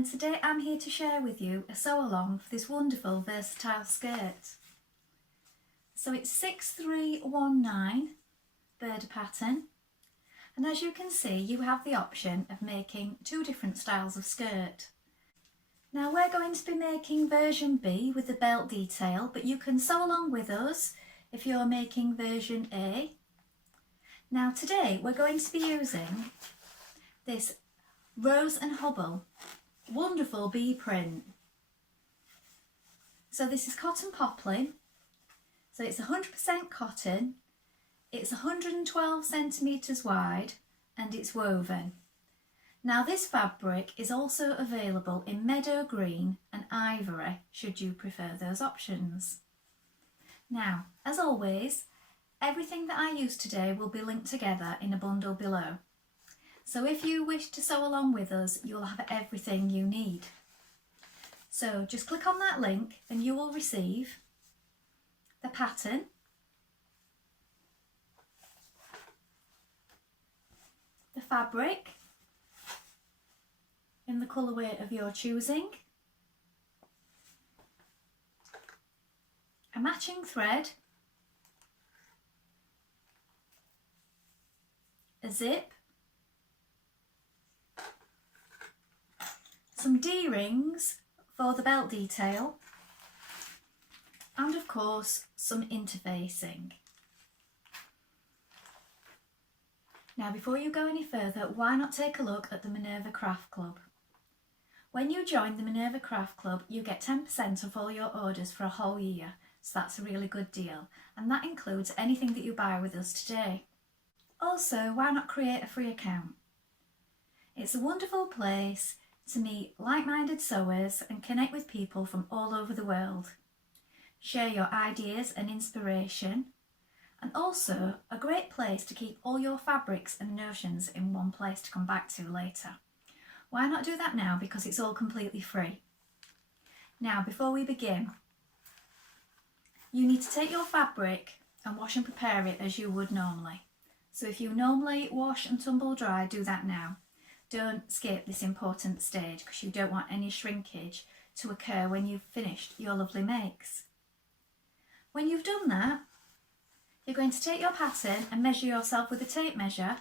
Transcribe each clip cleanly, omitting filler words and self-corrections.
and today I'm here to share with you a sew along for this wonderful versatile skirt. So it's 6319 Burda pattern, and as you can see you have the option of making two different styles of skirt. Now we're going to be making version B with the belt detail, but you can sew along with us if you're making version A. Now today we're going to be using this Rose and Hubble wonderful bee print. So this is cotton poplin, so it's 100% cotton, it's 112 centimetres wide and it's woven. Now this fabric is also available in meadow green and ivory should you prefer those options. Now as always, everything that I use today will be linked together in a bundle below. So if you wish to sew along with us, you'll have everything you need. So just click on that link and you will receive the pattern, the fabric in the colourway of your choosing, a matching thread, a zip, some D-rings for the belt detail, and of course some interfacing. Now before you go any further, why not take a look at the Minerva Craft Club? When you join the Minerva Craft Club you get 10% off all your orders for a whole year, so that's a really good deal, and that includes anything that you buy with us today. Also, why not create a free account? It's a wonderful place to meet like-minded sewers and connect with people from all over the world. Share your ideas and inspiration, and also a great place to keep all your fabrics and notions in one place to come back to later. Why not do that now, because it's all completely free. Now before we begin, you need to take your fabric and wash and prepare it as you would normally. So if you normally wash and tumble dry, do that now. Don't skip this important stage because you don't want any shrinkage to occur when you've finished your lovely makes. When you've done that, you're going to take your pattern and measure yourself with a tape measure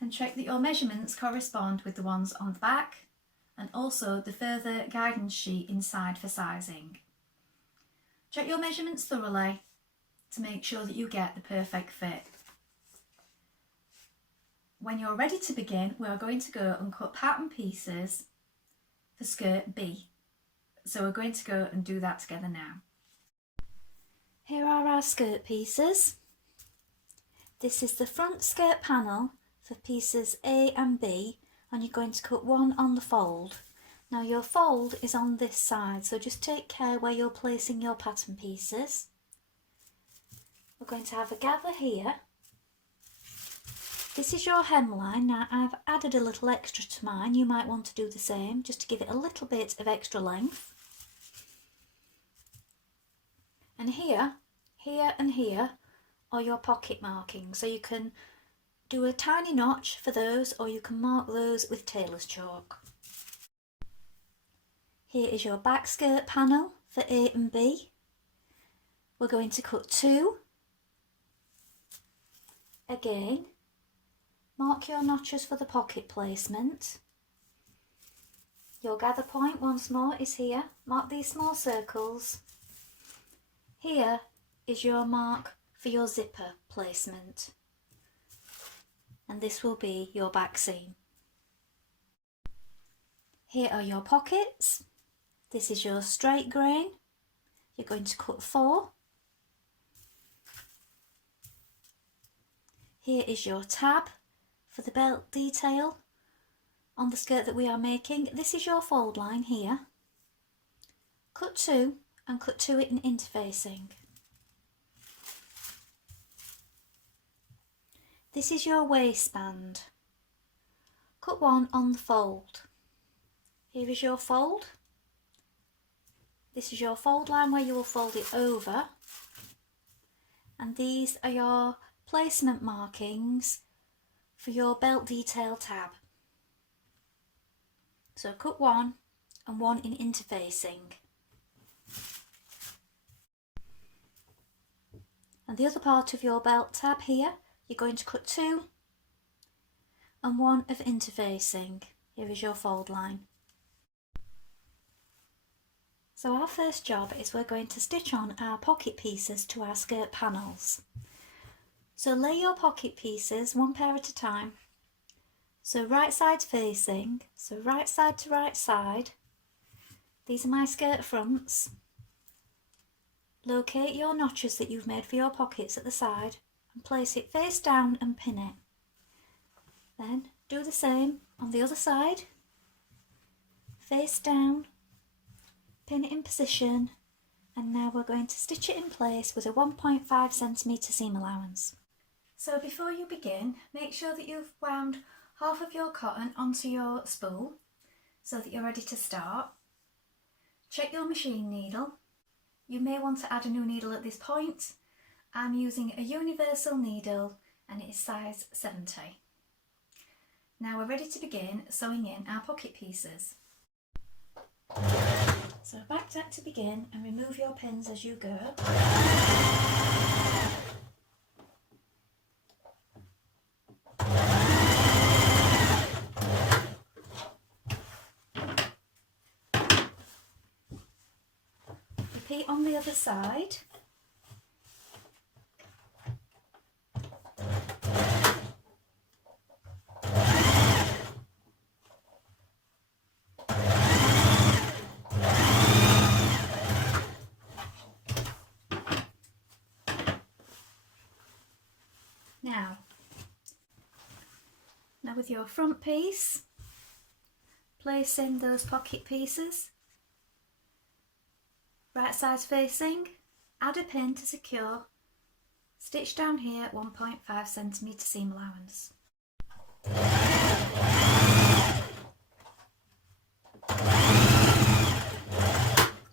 and check that your measurements correspond with the ones on the back and also the further guidance sheet inside for sizing. Check your measurements thoroughly to make sure that you get the perfect fit. When you're ready to begin, we are going to go and cut pattern pieces for skirt B. So we're going to go and do that together now. Here are our skirt pieces. This is the front skirt panel for pieces A and B, and you're going to cut one on the fold. Now your fold is on this side, so just take care where you're placing your pattern pieces. We're going to have a gather here. This is your hemline. Now I've added a little extra to mine, you might want to do the same just to give it a little bit of extra length. And here and here are your pocket markings, so you can do a tiny notch for those or you can mark those with tailor's chalk. Here is your back skirt panel for A and B. We're going to cut two. Again, mark your notches for the pocket placement. Your gather point once more is here. Mark these small circles. Here is your mark for your zipper placement. And this will be your back seam. Here are your pockets. This is your straight grain. You're going to cut 4. Here is your tab for the belt detail on the skirt that we are making. This is your fold line here. Cut 2 and cut 2 in interfacing. This is your waistband. Cut 1 on the fold. Here is your fold. This is your fold line where you will fold it over. And these are your placement markings for your belt detail tab. So cut 1 and one in interfacing. And the other part of your belt tab here, you're going to cut 2 and 1 of interfacing. Here is your fold line. So our first job is we're going to stitch on our pocket pieces to our skirt panels. So lay your pocket pieces one pair at a time. So right side facing, so right side to right side. These are my skirt fronts. Locate your notches that you've made for your pockets at the side and place it face down and pin it. Then do the same on the other side. Face down, pin it in position, and now we're going to stitch it in place with a 1.5cm seam allowance. So before you begin, make sure that you've wound half of your cotton onto your spool so that you're ready to start. Check your machine needle. You may want to add a new needle at this point. I'm using a universal needle and it is size 70. Now we're ready to begin sewing in our pocket pieces. So back tack to begin and remove your pins as you go. Repeat on the other side. Now with your front piece, place in those pocket pieces, right sides facing, add a pin to secure, stitch down here 1.5cm seam allowance.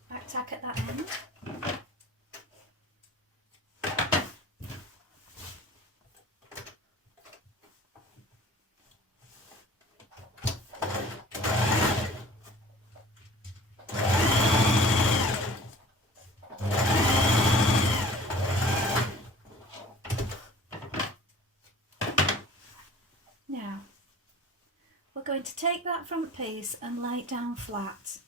Back tack at that end. Now, we're going to take that front piece and lay it down flat.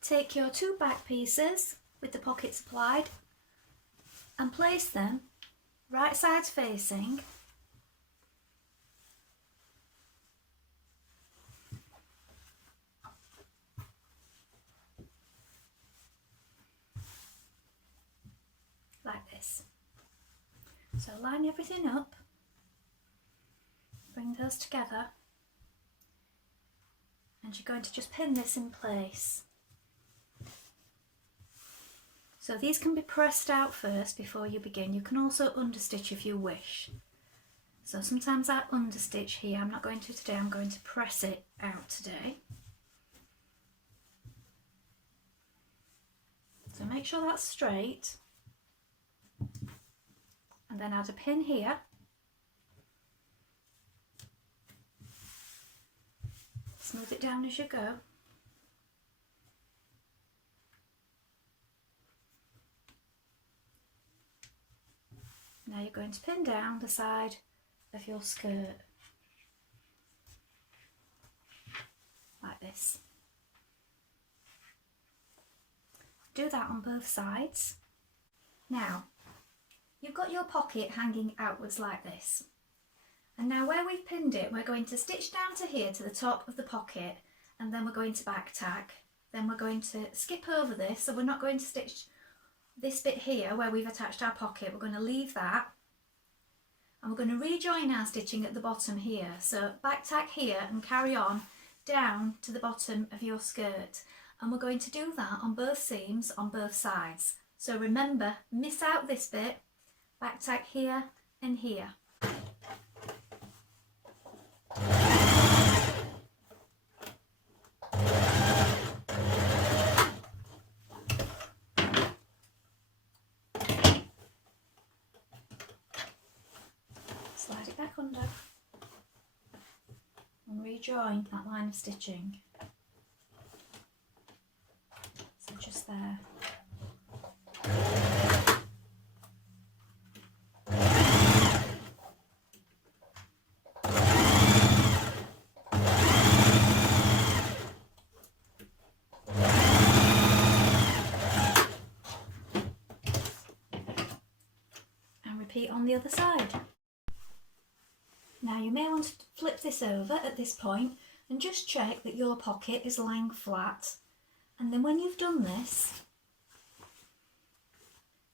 Take your 2 back pieces with the pockets applied and place them right sides facing, like this. So line everything up, bring those together, and you're going to just pin this in place. So these can be pressed out first before you begin. You can also understitch if you wish. So sometimes I understitch here. I'm not going to today, I'm going to press it out today. So make sure that's straight. And then add a pin here. Smooth it down as you go. Now you're going to pin down the side of your skirt, like this. Do that on both sides. Now, you've got your pocket hanging outwards like this. And now where we've pinned it, we're going to stitch down to here to the top of the pocket, and then we're going to back tack. Then we're going to skip over this, so we're not going to stitch this bit here where we've attached our pocket. We're going to leave that, and we're going to rejoin our stitching at the bottom here. So back tack here and carry on down to the bottom of your skirt, and we're going to do that on both seams on both sides. So remember, miss out this bit, back tack here and here. Slide it back under and rejoin that line of stitching. there. And repeat on the other side. Now you may want to flip this over at this point and just check that your pocket is lying flat. And then when you've done this,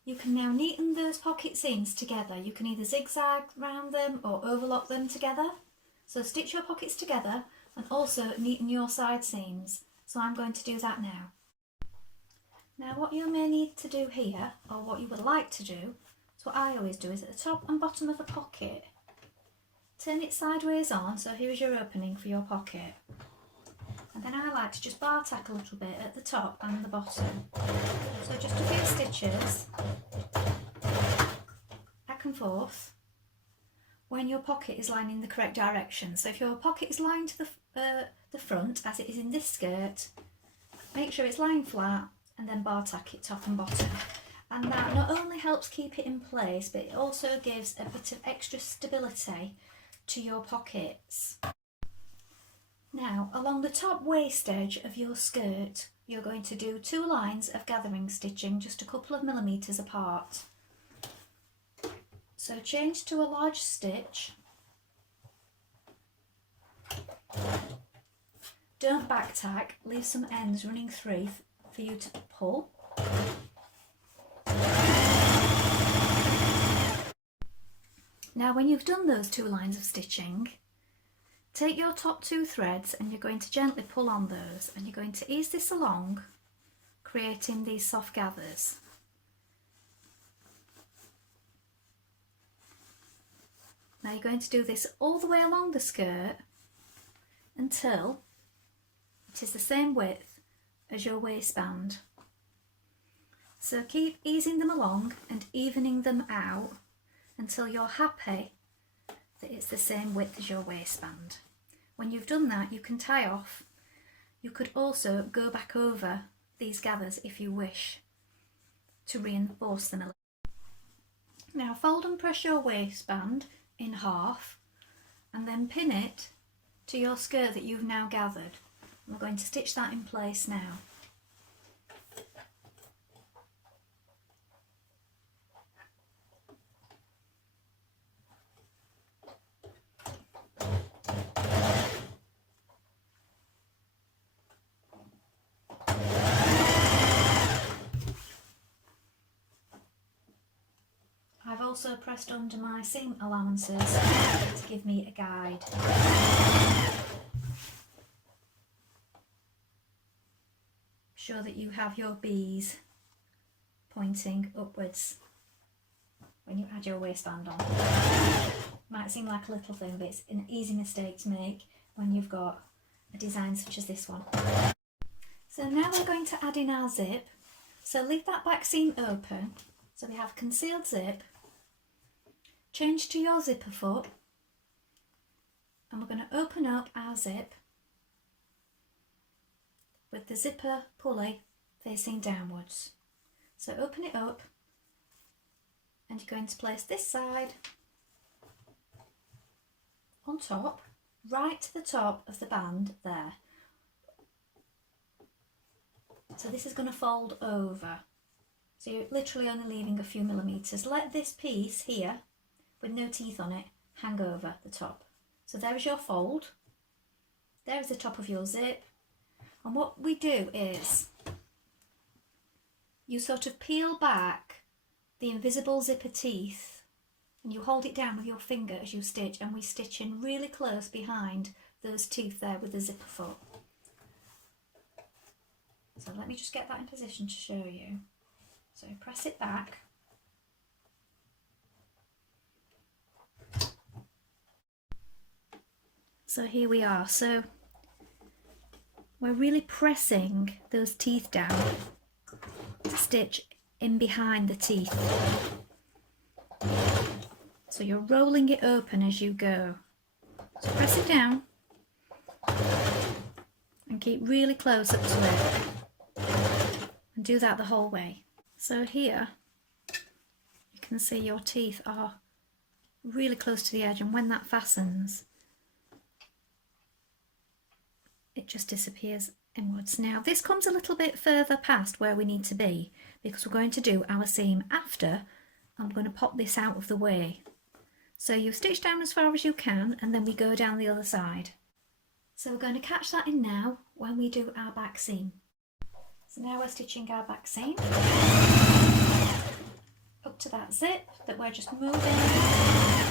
you can now neaten those pocket seams together. You can either zigzag round them or overlock them together. So stitch your pockets together and also neaten your side seams. So I'm going to do that now. Now what you may need to do here, or what you would like to do, is what I always do, is at the top and bottom of a pocket, turn it sideways on, so here's your opening for your pocket. And then I like to just bar tack a little bit at the top and the bottom. So just a few stitches, back and forth, when your pocket is lying in the correct direction. So if your pocket is lying to the front, as it is in this skirt, make sure it's lying flat and then bar tack it top and bottom. And that not only helps keep it in place, but it also gives a bit of extra stability to your pockets. Now, along the top waist edge of your skirt, you're going to do 2 lines of gathering stitching just a couple of millimetres apart. So change to a large stitch. Don't back tack, leave some ends running through for you to pull. Now when you've done those 2 lines of stitching, take your top 2 threads and you're going to gently pull on those, and you're going to ease this along, creating these soft gathers. Now you're going to do this all the way along the skirt until it is the same width as your waistband. So keep easing them along and evening them out until you're happy that it's the same width as your waistband. When you've done that, you can tie off. You could also go back over these gathers if you wish to reinforce them a little. Now fold and press your waistband in half and then pin it to your skirt that you've now gathered. We're going to stitch that in place now. I've also pressed under my seam allowances to give me a guide. Sure that you have your B's pointing upwards when you add your waistband on. Might seem like a little thing, but it's an easy mistake to make when you've got a design such as this one. So now we're going to add in our zip. So leave that back seam open. So we have concealed zip. Change to your zipper foot, and we're going to open up our zip with the zipper pulley facing downwards. So open it up and you're going to place this side on top, right to the top of the band there. So this is going to fold over. So you're literally only leaving a few millimetres. Let this piece here, with no teeth on it, hang over the top. So there is your fold. There is the top of your zip. And what we do is you sort of peel back the invisible zipper teeth and you hold it down with your finger as you stitch, and we stitch in really close behind those teeth there with the zipper foot. So let me just get that in position to show you. So press it back. So here we are. So we're really pressing those teeth down to stitch in behind the teeth. So you're rolling it open as you go. So press it down and keep really close up to it and do that the whole way. So here you can see your teeth are really close to the edge, and when that fastens it just disappears inwards. Now this comes a little bit further past where we need to be because we're going to do our seam after I'm going to pop this out of the way. So you stitch down as far as you can and then we go down the other side. So we're going to catch that in now when we do our back seam. So now we're stitching our back seam up to that zip that we're just moving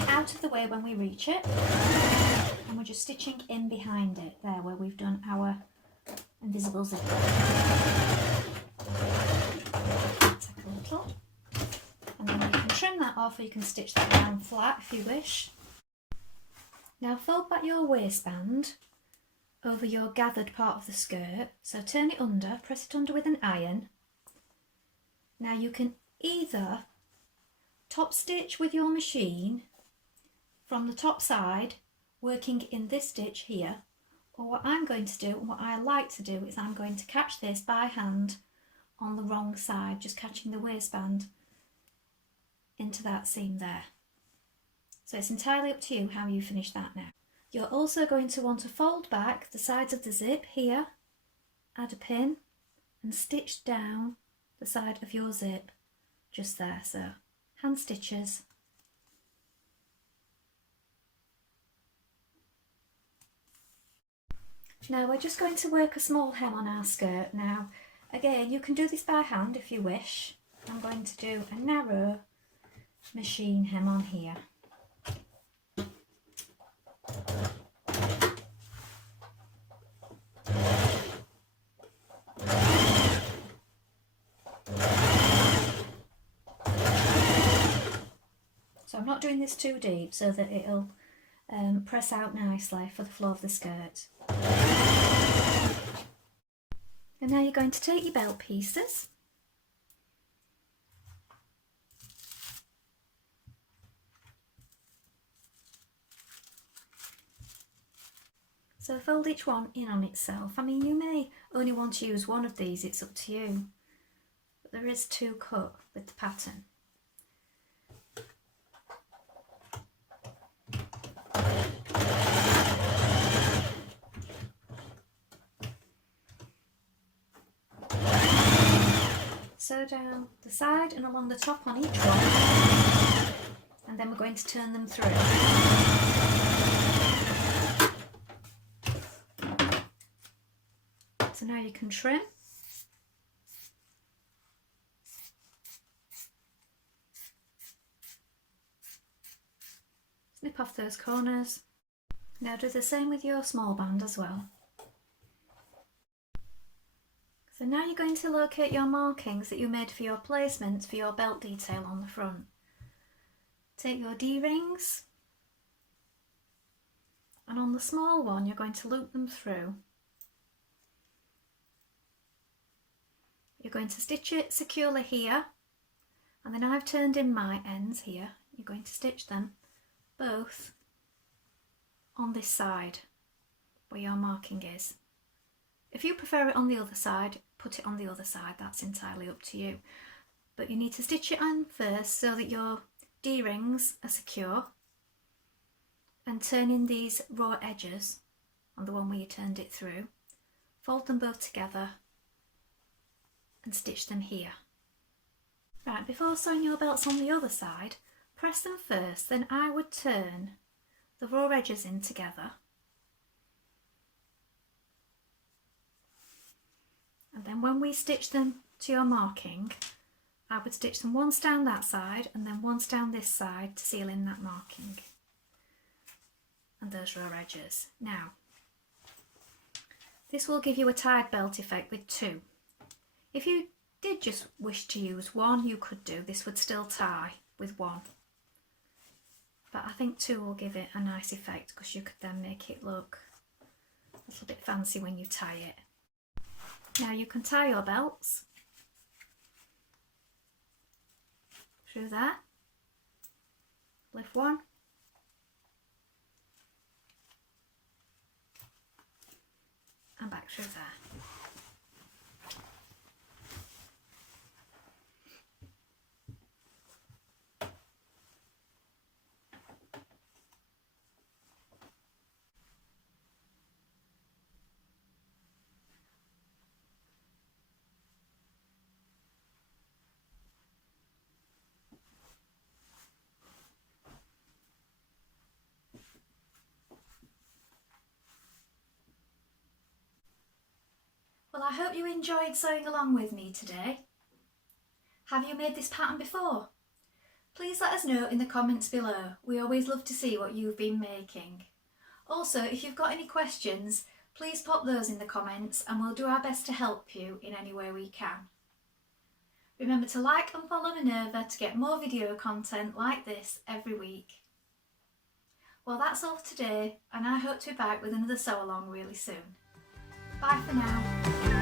out of the way when we reach it, and we're just stitching in behind it there where we've done our invisible zip. Take a little, and then you can trim that off or you can stitch that down flat if you wish. Now fold back your waistband over your gathered part of the skirt, so turn it under, press it under with an iron. Now you can either top stitch with your machine from the top side, working in this stitch here, or what I'm going to do and what I like to do is I'm going to catch this by hand on the wrong side, just catching the waistband into that seam there. So it's entirely up to you how you finish that now. You're also going to want to fold back the sides of the zip here, add a pin and stitch down the side of your zip just there, so hand stitches. Now we're just going to work a small hem on our skirt. Now again, you can do this by hand if you wish. I'm going to do a narrow machine hem on here. So I'm not doing this too deep so that it'll press out nicely for the flow of the skirt. And now you're going to take your belt pieces so fold each one in on itself. I mean, you may only want to use one of these, it's up to you, but there is two cut with the pattern. Sew down the side and along the top on each one, and then we're going to turn them through. So now you can trim. Snip off those corners. Now do the same with your small band as well. So now you're going to locate your markings that you made for your placements for your belt detail on the front. Take your D-rings, and on the small one you're going to loop them through. You're going to stitch it securely here, and then I've turned in my ends here. You're going to stitch them both on this side where your marking is. If you prefer it on the other side, put it on the other side, that's entirely up to you. But you need to stitch it on first so that your D-rings are secure, and turn in these raw edges on the one where you turned it through. Fold them both together and stitch them here. Right, before sewing your belts on the other side, press them first, then I would turn the raw edges in together. And then when we stitch them to your marking, I would stitch them once down that side and then once down this side to seal in that marking and those raw edges. Now, this will give you a tied belt effect with two. If you did just wish to use one, you could do. This would still tie with one. But I think two will give it a nice effect because you could then make it look a little bit fancy when you tie it. Now you can tie your belts through there, lift one, and back through there. I hope you enjoyed sewing along with me today. Have you made this pattern before? Please let us know in the comments below. We always love to see what you've been making. Also, if you've got any questions, please pop those in the comments and we'll do our best to help you in any way we can. Remember to like and follow Minerva to get more video content like this every week. Well, that's all for today, and I hope to be back with another sew along really soon. Bye for now.